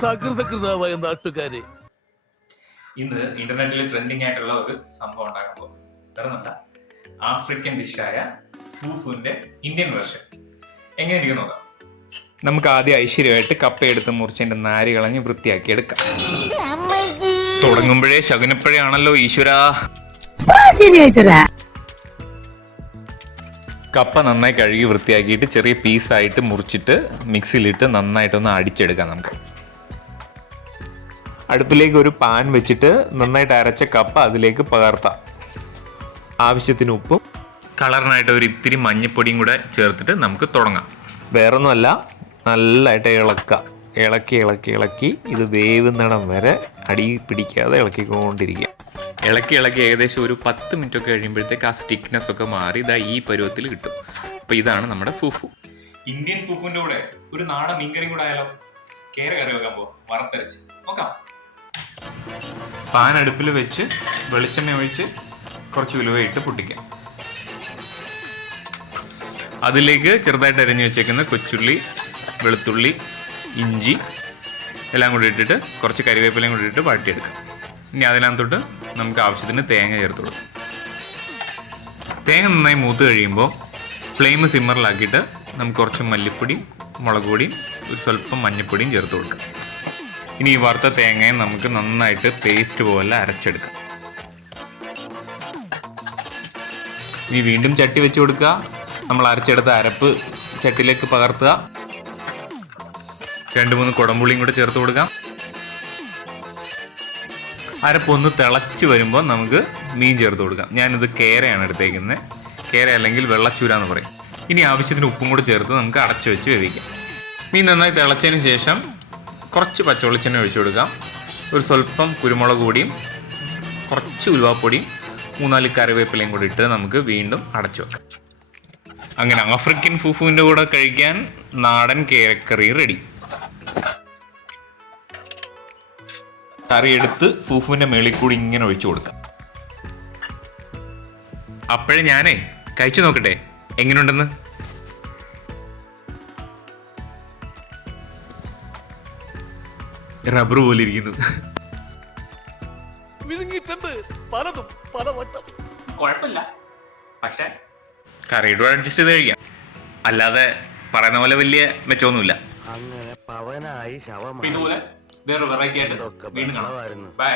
സകൃതകൃതാവായ നാട്ടുകാരെ. ഇന്ന് ഇന്റർനെറ്റിൽ ട്രെൻഡിങ് ആയിട്ടുള്ള ഒരു സംഭവം ഉണ്ടാക്കാൻ പോകും. ആഫ്രിക്കൻ ഡിഷായ ഫൂഫുവിന്റെ ഇന്ത്യൻ വെർഷൻ എങ്ങനെ ഇരിക്കും നോക്കാം. നമുക്ക് ആദ്യം ഐശ്വര്യമായിട്ട് കപ്പ എടുത്ത് മുറിച്ചതിന്റെ നാരി കളഞ്ഞ് വൃത്തിയാക്കി എടുക്കാം തുടങ്ങുമ്പോഴേ ശകുനപ്പഴയാണല്ലോ ഈശ്വര. കപ്പ നന്നായി കഴുകി വൃത്തിയാക്കിയിട്ട് ചെറിയ പീസായിട്ട് മുറിച്ചിട്ട് മിക്സിയിലിട്ട് നന്നായിട്ടൊന്ന് അടിച്ചെടുക്കാം നമുക്ക്. അടുപ്പിലേക്ക് ഒരു പാൻ വെച്ചിട്ട് നന്നായിട്ട് അരച്ച കപ്പ അതിലേക്ക് പകർത്താം. ആവശ്യത്തിന് ഉപ്പും കളറിനായിട്ട് ഒരു ഇത്തിരി മഞ്ഞപ്പൊടിയും കൂടെ ചേർത്തിട്ട് നമുക്ക് തുടങ്ങാം. വേറൊന്നുമല്ല നല്ലതായിട്ട് ഇളക്കുക ഇളക്കി ഇളക്കി ഇളക്കി ഇത് വേവുന്നിടം വരെ അടി പിടിക്കാതെ ഇളക്കിക്കൊണ്ടിരിക്കുക. ഇളക്കി ഇളക്കി ഏകദേശം ഒരു പത്ത് മിനിറ്റ് ഒക്കെ കഴിയുമ്പോഴത്തേക്ക് ആ സ്റ്റിക്നെസ് ഒക്കെ മാറി ഇതാ ഈ പരുവത്തിൽ കിട്ടും. അപ്പൊ ഇതാണ് നമ്മുടെ ഫുഫു. ഇന്ത്യൻ ഫുഫുവിന്റെ കൂടെ ഒരു നാടൻ മീൻകറിയും കൂടെ ആയാലോ? കേര കറി വെക്കാൻ പോ വറുത്തരച്ച്. നോക്കാം. പാൻ അടുപ്പിൽ വെച്ച് വെളിച്ചെണ്ണ ഒഴിച്ച് കുറച്ച് ഉലുവയിട്ട് പൊട്ടിക്കാം. അതിലേക്ക് ചെറുതായിട്ട് അരിഞ്ഞു വെച്ചേക്കുന്ന കൊച്ചുള്ളി വെളുത്തുള്ളി ഇഞ്ചി എല്ലാം കൂടി ഇട്ടിട്ട് കുറച്ച് കരിവേപ്പിലയും കൂടി ഇട്ടിട്ട് വാട്ടിയെടുക്കാം ഇനി അതിനകത്തോട്ട് നമുക്ക് ആവശ്യത്തിന് തേങ്ങ ചേർത്ത് കൊടുക്കാം. തേങ്ങ നന്നായി മൂത്ത് കഴിയുമ്പോൾ ഫ്ലെയിം സിമ്മറിലാക്കിയിട്ട് നമുക്ക് കുറച്ച് മല്ലിപ്പൊടിയും മുളക് പൊടിയും ഒരു സ്വല്പം മഞ്ഞൾപ്പൊടിയും ചേർത്ത് കൊടുക്കാം. ഇനി ഈ വറുത്ത തേങ്ങയെ നമുക്ക് നന്നായിട്ട് പേസ്റ്റ് പോലെ അരച്ചെടുക്കാം. ഇനി വീണ്ടും ചട്ടി വെച്ച് കൊടുക്കുക. നമ്മൾ അരച്ചെടുത്ത അരപ്പ് ചട്ടിയിലേക്ക് പകർത്തുക. രണ്ട് മൂന്ന് കുടംപുളിയും കൂടെ ചേർത്ത് കൊടുക്കാം. അരപ്പ് ഒന്ന് തിളച്ച് വരുമ്പോൾ നമുക്ക് മീൻ ചേർത്ത് കൊടുക്കാം. ഞാനിത് കേരയാണ് എടുത്തേക്കുന്നത്. കേര അല്ലെങ്കിൽ വെള്ളച്ചൂര എന്ന് പറയും. ഇനി ആവശ്യത്തിന് ഉപ്പും കൂടെ ചേർത്ത് നമുക്ക് അടച്ചു വെച്ച് വേവിക്കാം. മീൻ നന്നായി തിളച്ചതിന് ശേഷം കുറച്ച് പച്ചവെളിച്ചെണ്ണ ഒഴിച്ചു കൊടുക്കാം ഒരു സ്വല്പം കുരുമുളക് പൊടിയും കുറച്ച് ഉലുവാപ്പൊടിയും മൂന്നാൽ കറിവേപ്പിലയും കൂടി ഇട്ട് നമുക്ക് വീണ്ടും അടച്ചു വെക്കാം. അങ്ങനെ ആഫ്രിക്കൻ ഫുഫുവിന്റെ കൂടെ കഴിക്കാൻ നാടൻ കേരക്കറി റെഡി. കറി എടുത്ത് ഫുഫുവിന്റെ മേളിൽ കൂടി ഇങ്ങനെ ഒഴിച്ചു കൊടുക്കാം. അപ്പോഴേ ഞാനേ കഴിച്ചു നോക്കട്ടെ. എങ്ങനെയുണ്ടെന്ന്? റബ്ബർ പോലെ ഇരിക്കുന്നു. വിഴുങ്ങിയിട്ടുണ്ട്. പലതും പലവട്ടം. കുഴപ്പമില്ല. പക്ഷേ കറിയുടെ അഡ്ജസ്റ്റ് ചെയ്ത് കഴിക്കാം. അല്ലാതെ പറയുന്ന പോലെ വലിയ മെച്ചമൊന്നുമില്ല. അങ്ങനെ പവനായി ശവമായി ഇതുപോലെ വേറെ വെറൈറ്റി ആയിട്ട് വീണ്ടും കാണാം. ബൈ